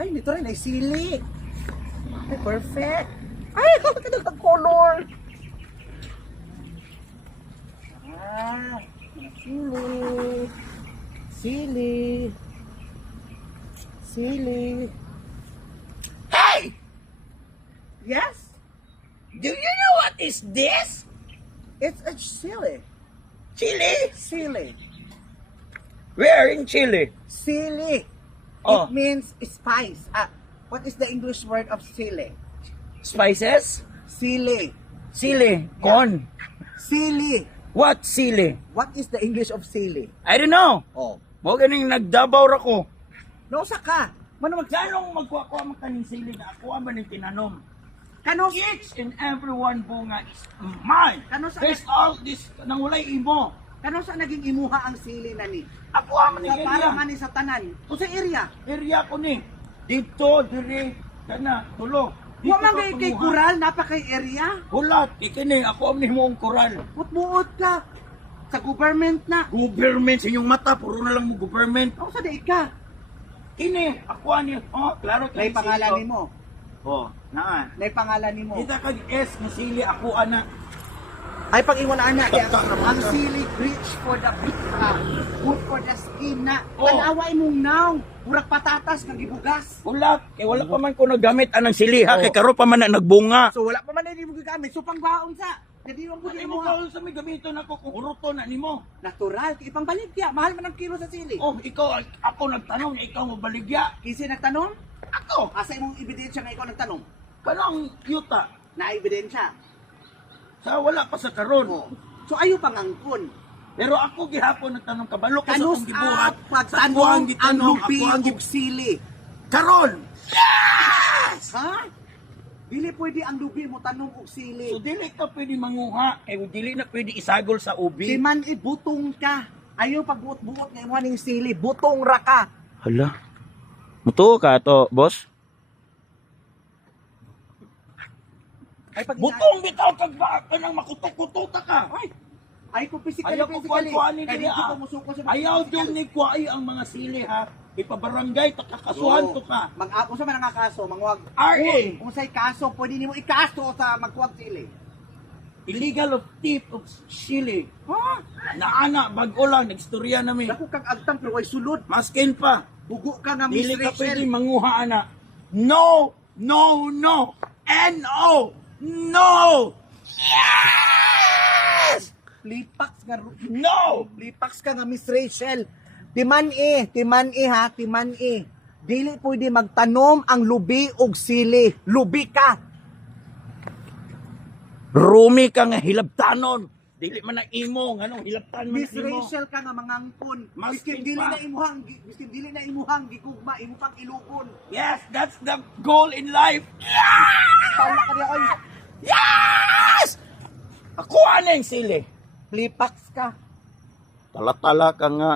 Ay, dito rin ay sili. Ay, perfect. Ay, kaganda ng color. Ah, sili. Sili. Sili. Hey! Yes, Do you know what is this? it's a chili. Chili? Sili. Where in Chile? Sili. Oh. It means spice. Ah, what is the English word of sili? Spices? Sili. Sili. Corn. Sili. What sili? What is the English of sili? I don't know. Oh. Mo ganing nagdabaw ra ko. Nausa ka. Mano mag Ganong magkuha mo kaning sili na ako ang maning tinanom. Kano Each and every one bunga is mine. Kano sa- There's all this nang walay imo. Kano sa naging imuha ang sili na ni? Ako ang Sa para area. man ni sa tanan. O sa area. Area ko ni. Dito, dire, kana, tulo. Dito Wa man kay kay kural napa kay area. Hulat, ikini, ako ang nimo ang koral. Mutmuot ka sa government na. Government sa inyong mata, puro na lang mo government. O sa di ka. Kini, ako ani, oh, klaro May kay pangalan sili, nimo. Oh, naan. May pangalan nimo. Kita kag S nga sili ako ana. Ay pag ingon ana kaya ang sili rich for the uh, good for the skin na. Oh. Tanaway mong naw. Murag patatas kag gibugas. Hulat, kay wala pa man ko nagamit anang sili ha, Oh. kay karo pa man na nagbunga. So wala pa man na mo gigamit. So pangbaon sa. Jadi mo pudi mo kaon sa may gamiton ako kung uruto na nimo. natural kay ipang baligya. Mahal man ang kilo sa sili. Oh, ikaw ako nagtanong, ikaw mo baligya. Kisi nagtanong, Ako, asa imong ebidensya nga ikaw nagtanong? kanang yuta. Na ebidensya. Sa wala pa sa karon. Oh. So ayo pangangkon. Pero ako gihapon nagtanong kabalo ko sa akong gibuhat. at Sa pagtanong kuwang ang gitanong, ako ang ug sili. Karon. Ha? Dili pwede ang lubi mo tanong og sili. So dili ka pwede manguha, kay dili na pwede isagol sa ubi. Di man ibutong ka. Ayaw pagbuot-buot nga imuha ning sili, butong ra ka. Hala. Muto ka to, boss? Ay pag Butong bitaw kag ba kanang makutok-kutok ka. Ay. Ay ko physically Ayaw ko physically. Kaya ko musuko sa mga Ayaw physical. dun ni kuhay ang mga sili ha. Ipabarangay takakasuhan Oo. to ka. Mag-ako sa mga kaso, mangwag. RA. Kung sa'y kaso, pwede nimo ikaso sa magkuwag sili. Illegal of thief of sili. Ha? Naana bago lang nagstorya nami. Dako kag agtang pero way sulod. Maskin pa. Bugo ka nga Miss Dili ka pwede Rachel. manguha ana. No, no, no. N-O. No. Yes! Lipax nga. No! Lipax ka nga Miss Rachel. Timan e, timan e ha, timan e. Dili pwede magtanom ang lubi og sili. Lubi ka. Rumi ka nga hilabtanon. Dili man na imo, ngano hilabtan man Miss imo. Rachel ka nga mangangkon. Mas Miskin dili pa. na imuhang, miskin dili na imuhang gigugma, imo pang ilukon. Yes, that's the goal in life. Paula ka diya oy. Yes! Ako aneng sili. Lipax ka. Tala-tala ka nga.